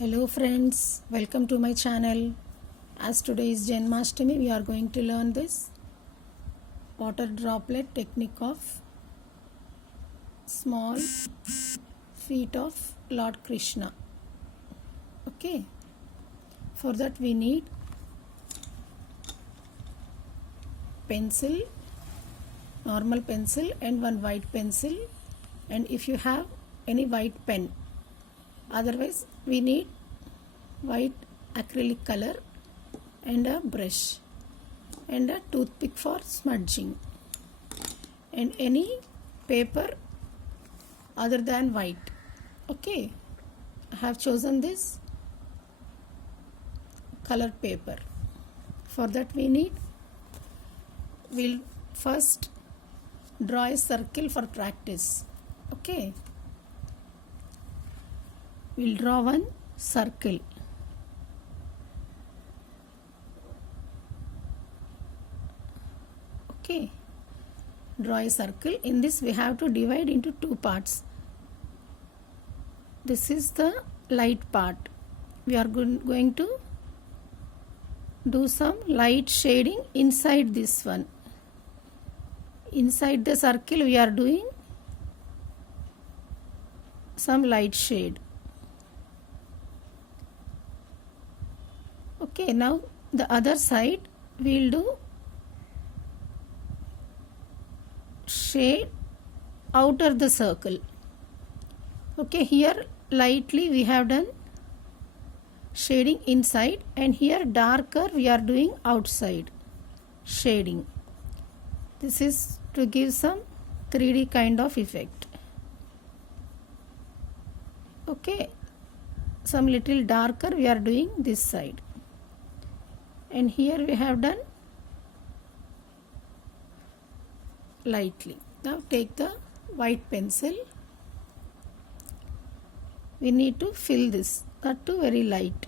Hello friends, welcome to my channel. As today is Janmashtami, we are going to learn this water droplet technique of small feet of Lord Krishna. Okay, for that we need pencil, normal pencil and one white pencil, and if you have any white pen, otherwise we need white acrylic color and a brush and a toothpick for smudging and any paper other than white. Okay, I have chosen this colored paper. For that we'll first draw a circle for practice. Okay, we'll draw one circle. Okay, draw a circle. In this we have to divide into two parts. This is the light part. We are going to do some light shading inside this one. Inside the circle we are doing some light shade. Okay, now the other side we'll do shade outer the circle. Okay, here lightly we have done shading inside and here darker we are doing outside shading. This is to give some 3D kind of effect. Okay, some little darker we are doing this side, and here we have done lightly. Now take the white pencil. We need to fill this, not too very light.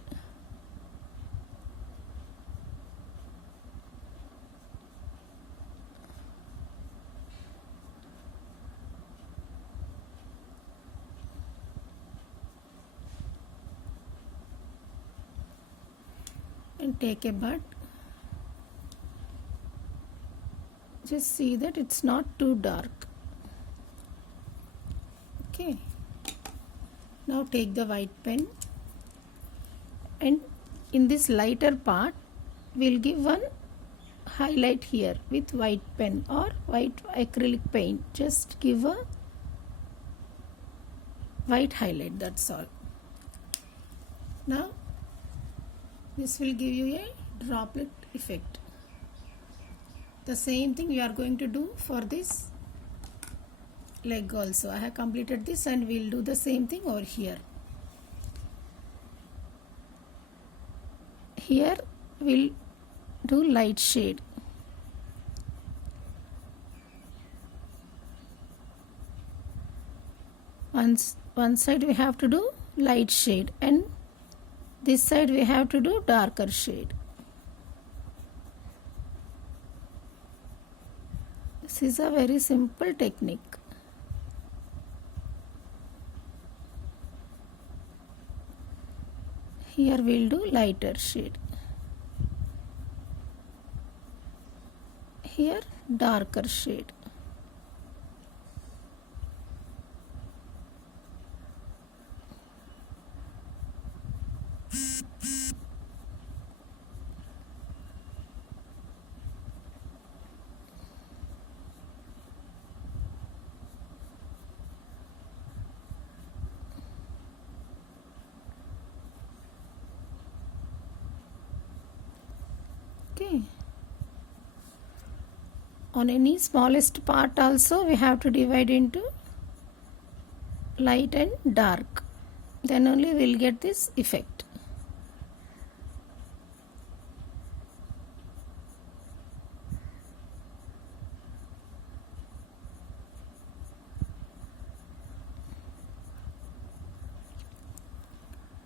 And take a bud. Just see that it's not too dark. Okay, now take the white pen and in this lighter part we'll give one highlight here with white pen or white acrylic paint. Just give a white highlight, that's all. Now this will give you a droplet effect. The same thing we are going to do for this leg also. I have completed this and we'll do the same thing over here. Here we'll do light shade. One side we have to do light shade and this side we have to do darker shade. This is a very simple technique. Here we'll do lighter shade. Here darker shade. Okay. On any smallest part also we have to divide into light and dark. Then only we'll get this effect.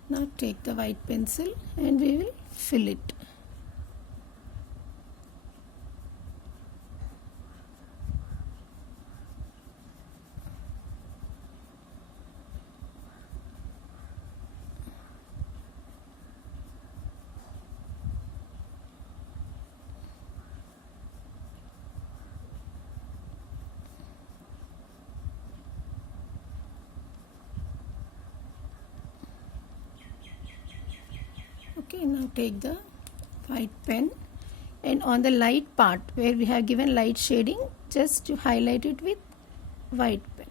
Now take the white pencil and we will fill it. Okay, now take the white pen, and on the light part where we have given light shading, just to highlight it with white pen.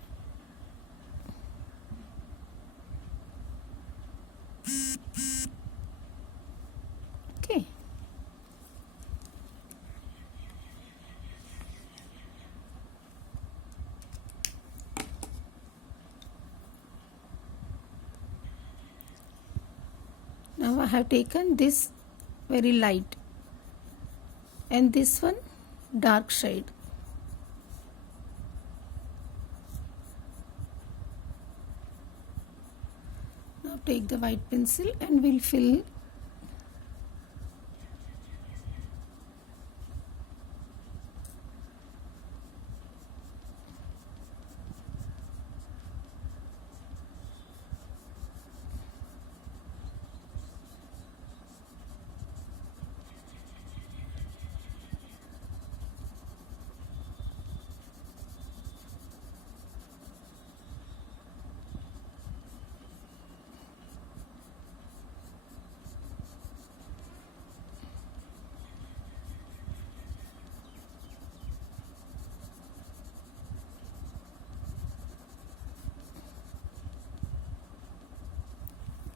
Okay. Now I have taken this very light and this one dark shade. Now take the white pencil and we'll fill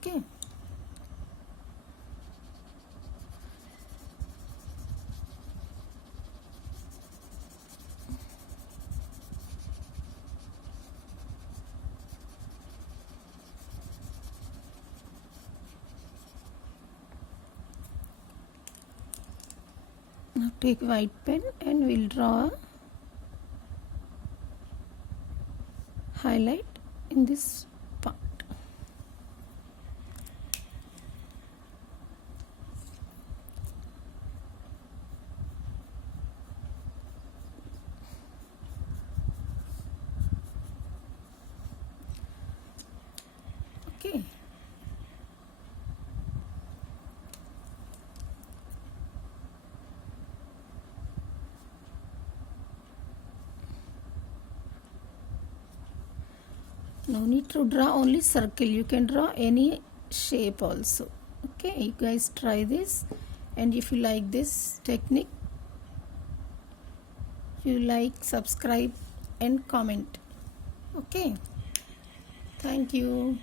okay. Now take white pen and we'll draw a highlight in this part. Okay. No need to draw only circle, you can draw any shape also. Okay, you guys try this, and if you like this technique, you like, subscribe and comment. Okay, thank you.